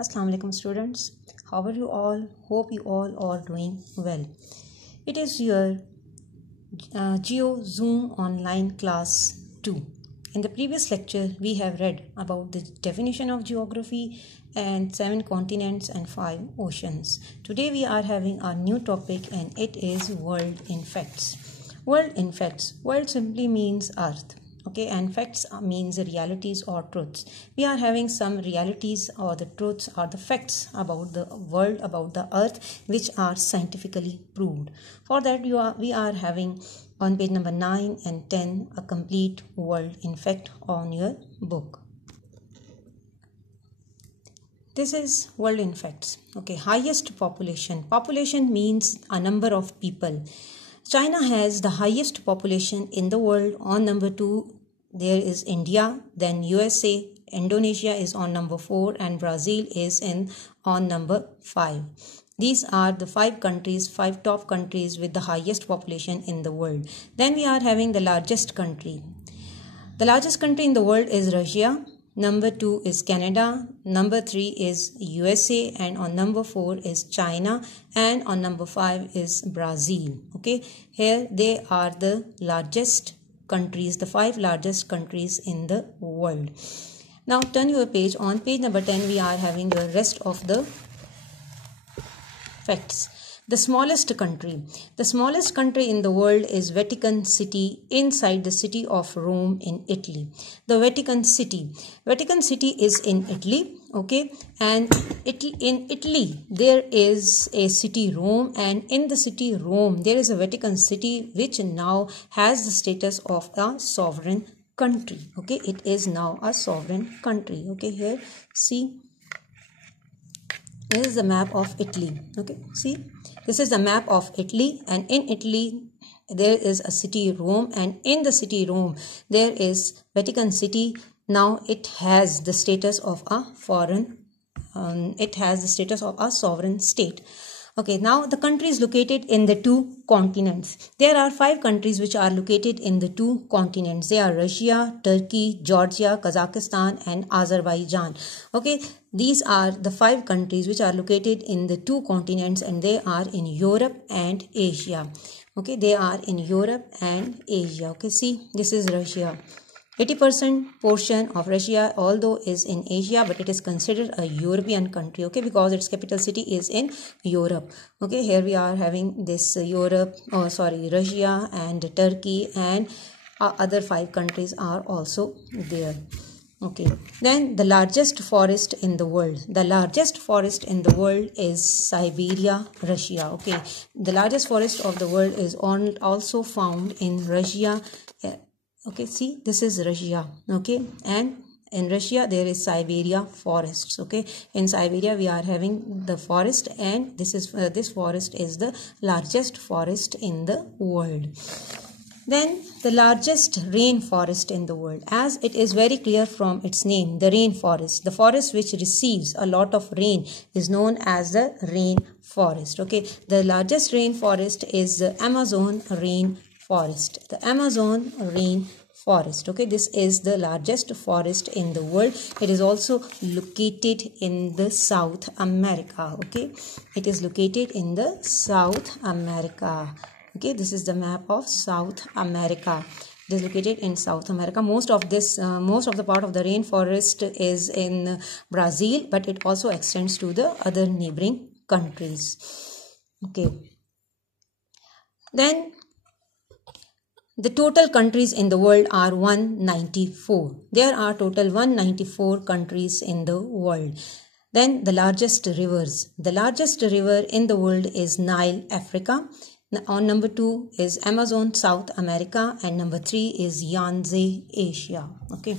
Assalamu alaikum students. How are you all? Hope you all are doing well. It is your Geo Zoom online class 2. In the previous lecture, we have read about the definition of geography and 7 continents and 5 oceans. Today we are having a new topic and it is world in facts. World in facts. World simply means earth. Okay, and facts means realities or truths. We are having some realities or the truths or the facts about the world, about the earth, which are scientifically proved. For that we are having on page number 9 and 10 a complete world in fact on your book. This is world in facts. Okay, highest population. Population means a number of people. China has the highest population in the world. On number 2 there is India, then USA, Indonesia is on number 4 and Brazil is on number 5. These are the 5 top countries with the highest population in the world. Then we are having the largest country. The largest country in the world is Russia. Number 2 is Canada, number 3 is USA, and on number 4 is China, and on number 5 is Brazil. Okay, here they are the largest countries, the 5 largest countries in the world. Now turn your page. On page number 10 we are having the rest of the facts. The smallest country. The smallest country in the world is Vatican City, inside the city of Rome in Italy. The Vatican City. Vatican City is in Italy. Okay, and in Italy there is a city Rome, and in the city Rome there is a Vatican City which now has the status of a sovereign country. Okay, it is now a sovereign country. Okay, here see. This is the map of Italy. Okay, see, this is the map of Italy, and in Italy there is a city Rome, and in the city Rome there is Vatican City. Now it has the status of a sovereign state. Okay, now the country is located in the 2 continents. There are 5 countries which are located in the 2 continents. They are Russia, Turkey, Georgia, Kazakhstan and Azerbaijan. Okay, these are the 5 countries which are located in the 2 continents, and they are in Europe and Asia. Okay, they are in Europe and Asia. Okay, see, this is Russia. 80% portion of Russia although is in Asia, but it is considered a European country, okay, because its capital city is in Europe. Okay, here we are having this Russia and Turkey, and other 5 countries are also there. Okay, then the largest forest in the world. The largest forest in the world is Siberia, Russia. Okay, the largest forest of the world is also found in Russia. Okay, see, this is Russia. Okay, and in Russia there is Siberia forests. Okay, in Siberia we are having the forest, and this forest is the largest forest in the world. Then the largest rainforest in the world, as it is very clear from its name, the rainforest. The forest which receives a lot of rain is known as the rainforest. Okay, the largest rainforest is the Amazon rainforest. The Amazon rainforest. Okay, this is the largest forest in the world. It is also located in the South America. Okay, it is located in the South America. Okay, this is the map of South America. It is located in South America. Most of the part of the rainforest is in Brazil, but it also extends to the other neighboring countries. Okay, then the total countries in the world are 194. There are total 194 countries in the world. Then the largest rivers. The largest river in the world is Nile, Africa. On number 2 is Amazon, South America, and number 3 is Yangtze, Asia. Okay,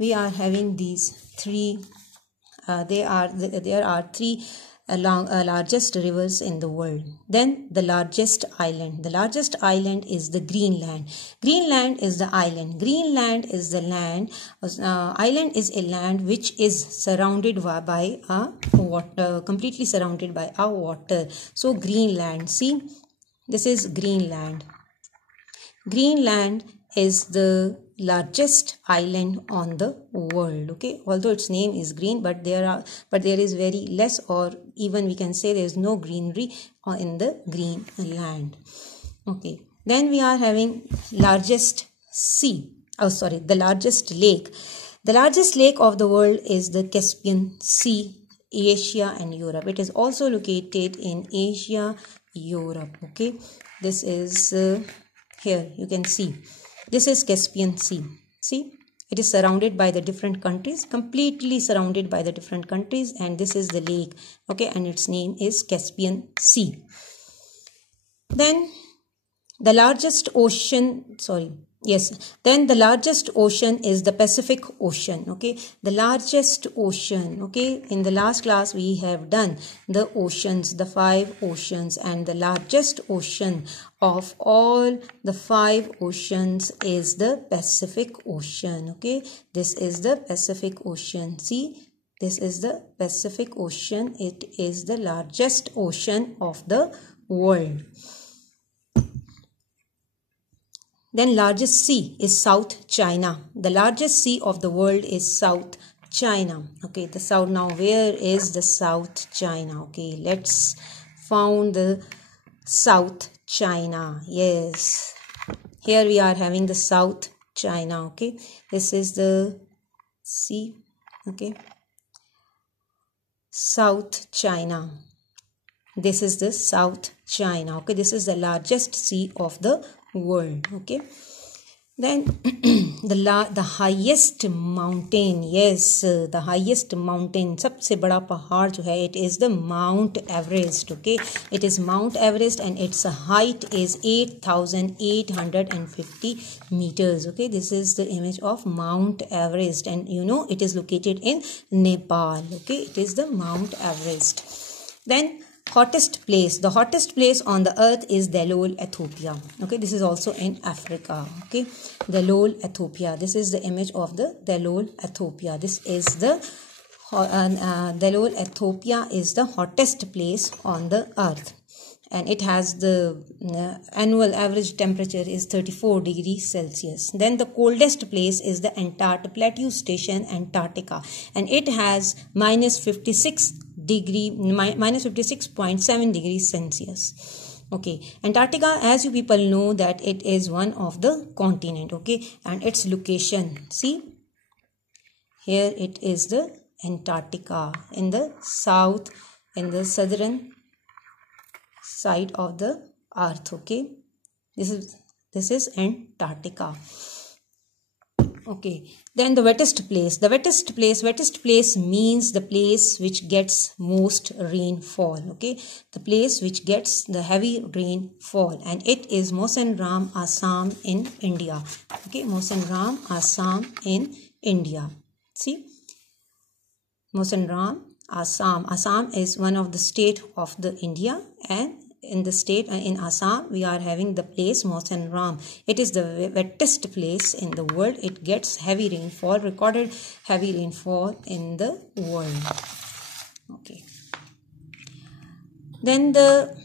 we are having these 3. There are 3 largest rivers in the world. Then the largest island. The largest island is the Greenland. Greenland is the island. Greenland is the land. Island is a land which is surrounded by a water, completely surrounded by a water. So Greenland, see, this is Greenland. Greenland is the largest island on the world. Okay, although its name is green, but there is very less, or even we can say there is no greenery in the green land. Okay, then we are having largest the largest lake. The largest lake of the world is the Caspian Sea, Asia and Europe. It is also located in Asia, Europe. Okay, this is here you can see. This is Caspian Sea. See, it is surrounded by the different countries, completely surrounded by the different countries, and this is the lake. Okay, and its name is Caspian Sea. Then the largest ocean, then the largest ocean is the Pacific Ocean. Okay, the largest ocean. Okay, in the last class we have done the oceans, the 5 oceans, and the largest ocean of all the 5 oceans is the Pacific Ocean. Okay, this is the Pacific Ocean. See, this is the Pacific Ocean. It is the largest ocean of the world. Then largest sea is South China. The largest sea of the world is South China. Okay, the south. Now where is the South China? Okay, let's found the South China. Yes, here we are having the South China. Okay, this is the sea. Okay, South China. This is the South China. Okay, this is the largest sea of the world. Okay, then the highest mountain. Yes, the highest mountain, सबसे बड़ा पहाड़ जो है, it is the Mount Everest. Okay, it is Mount Everest and its height is 8,850 meters. Okay, this is the image of Mount Everest, and you know it is located in Nepal. Okay, it is the Mount Everest. Then hottest place. The hottest place on the earth is Dallol, Ethiopia. Okay, this is also in Africa. Okay, Dallol, Ethiopia. This is the image of the Dallol, Ethiopia. This is the Dallol, Ethiopia is the hottest place on the earth, and it has the annual average temperature is 34 degrees Celsius. Then the coldest place is the Antarctic Plateau Station, Antarctica, and it has -56.7 degrees Celsius. Okay, Antarctica, as you people know, that it is one of the continent. Okay, and its location, see, here it is the Antarctica in the south, in the southern side of the earth. Okay, this is Antarctica. Okay, then the wettest place. The wettest place means the place which gets most rainfall. Okay, the place which gets the heavy rainfall, and it is Mawsynram, Assam in India. Okay, Mawsynram, Assam in India. See, Mawsynram, Assam. Assam is one of the state of the India, and in the state in Assam we are having the place Mawsynram. It is the wettest place in the world. It gets heavy rainfall, recorded heavy rainfall in the world. Okay, then the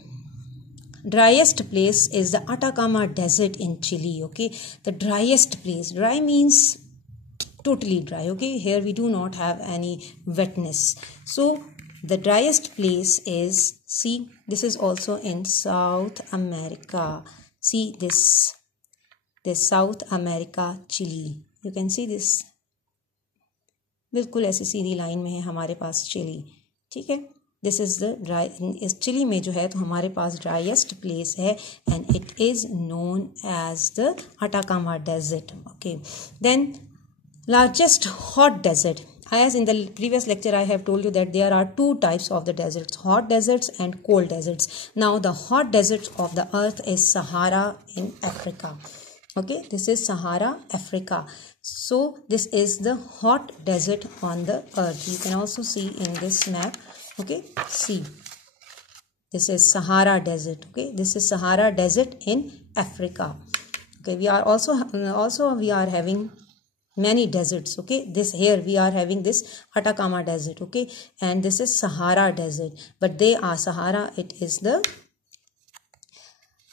driest place is the Atacama Desert in Chile. Okay, the driest place. Dry means totally dry. Okay, here we do not have any wetness, so the driest place is, see, this is also in South America. See this South America, Chile. You can see this, बिल्कुल ऐसी सीधी line में है हमारे पास Chile. ठीक है, this is the dry. इस Chile में जो है तो हमारे पास ड्राइएस्ट प्लेस है, and it is known as the Atacama desert. Okay, then largest hot desert. As in the previous lecture I have told you that there are 2 types of the deserts, hot deserts and cold deserts. Now the hot desert of the earth is Sahara in Africa. Okay, this is Sahara, Africa. So this is the hot desert on the earth. You can also see in this map. Okay, see, this is Sahara desert. Okay, this is Sahara desert in Africa. Okay, we are also we are having many deserts. Okay, this here we are having this Atacama desert. Okay, and this is Sahara desert, but they are Sahara, it is the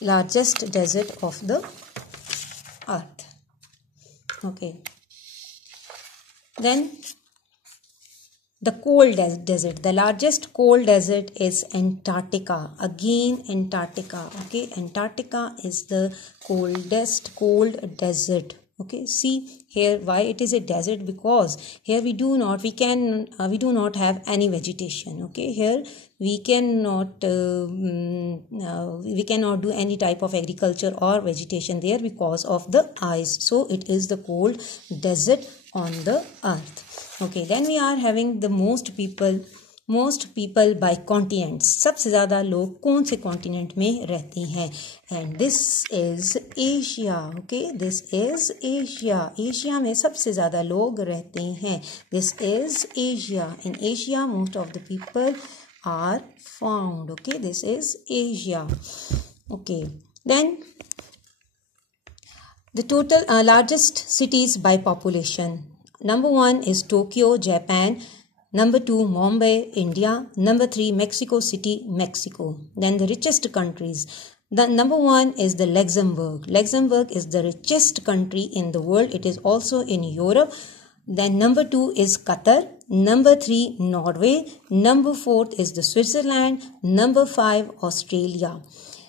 largest desert of the earth. Okay. Then the cold desert. The largest cold desert is Antarctica. Again, Antarctica. Okay, Antarctica is the coldest cold desert. Okay, see here why it is a desert, because here we do not have any vegetation. Okay, here we cannot do any type of agriculture or vegetation there because of the ice. So it is the cold desert on the earth. Okay, then we are having the most people by continents. सबसे ज़्यादा लोग कौन से continent में रहते हैं? And this is Asia. Okay, this is Asia. Asia में सबसे ज़्यादा लोग रहते हैं. This is Asia. In Asia most of the people are found. Okay, this is Asia. Okay, then the total largest cities by population. Number 1 is Tokyo, Japan. Number 2, Mumbai, India. Number 3, Mexico City, Mexico. Then the richest countries. The number 1 is the Luxembourg. Luxembourg is the richest country in the world. It is also in Europe. Then number 2 is Qatar. Number 3, Norway. Number 4 is the Switzerland. Number 5, Australia.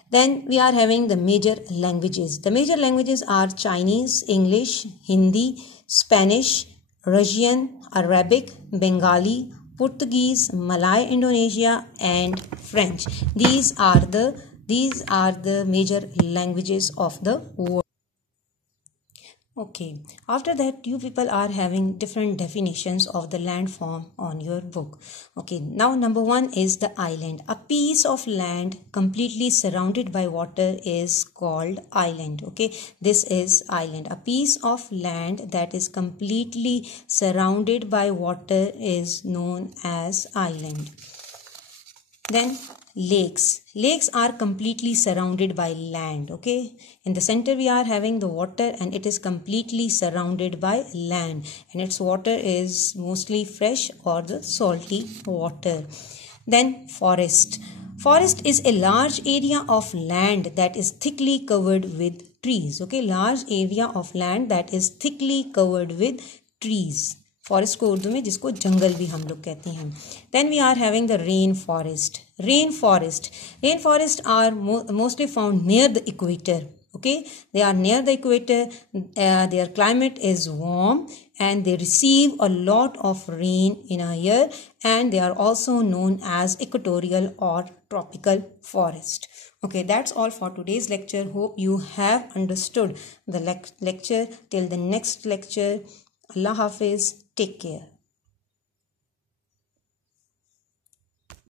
Then we are having the major languages. The major languages are Chinese, English, Hindi, Spanish, Russian, Arabic, Bengali, Portuguese, Malay, Indonesia, and French. These are the major languages of the world. Okay, after that you people are having different definitions of the landform on your book. Okay, now number 1 is the island. A piece of land completely surrounded by water is called island. Okay, this is island. A piece of land that is completely surrounded by water is known as island. Then lakes. Lakes are completely surrounded by land. Okay, in the center we are having the water and it is completely surrounded by land, and its water is mostly fresh or the salty water. Then forest. Forest is a large area of land that is thickly covered with trees. Okay, large area of land that is thickly covered with trees. Forest को उर्दू में जिसको जंगल भी हम लोग कहते हैं. Then we are having the rain forest. Rain forest are mostly found near the equator. Okay, they are near the equator. Their climate is warm and they receive a lot of rain in a year, and they are also known as equatorial or tropical forest. Okay, that's all for today's lecture. Hope you have understood the lecture. Till the next lecture, Allah Hafiz. Take care.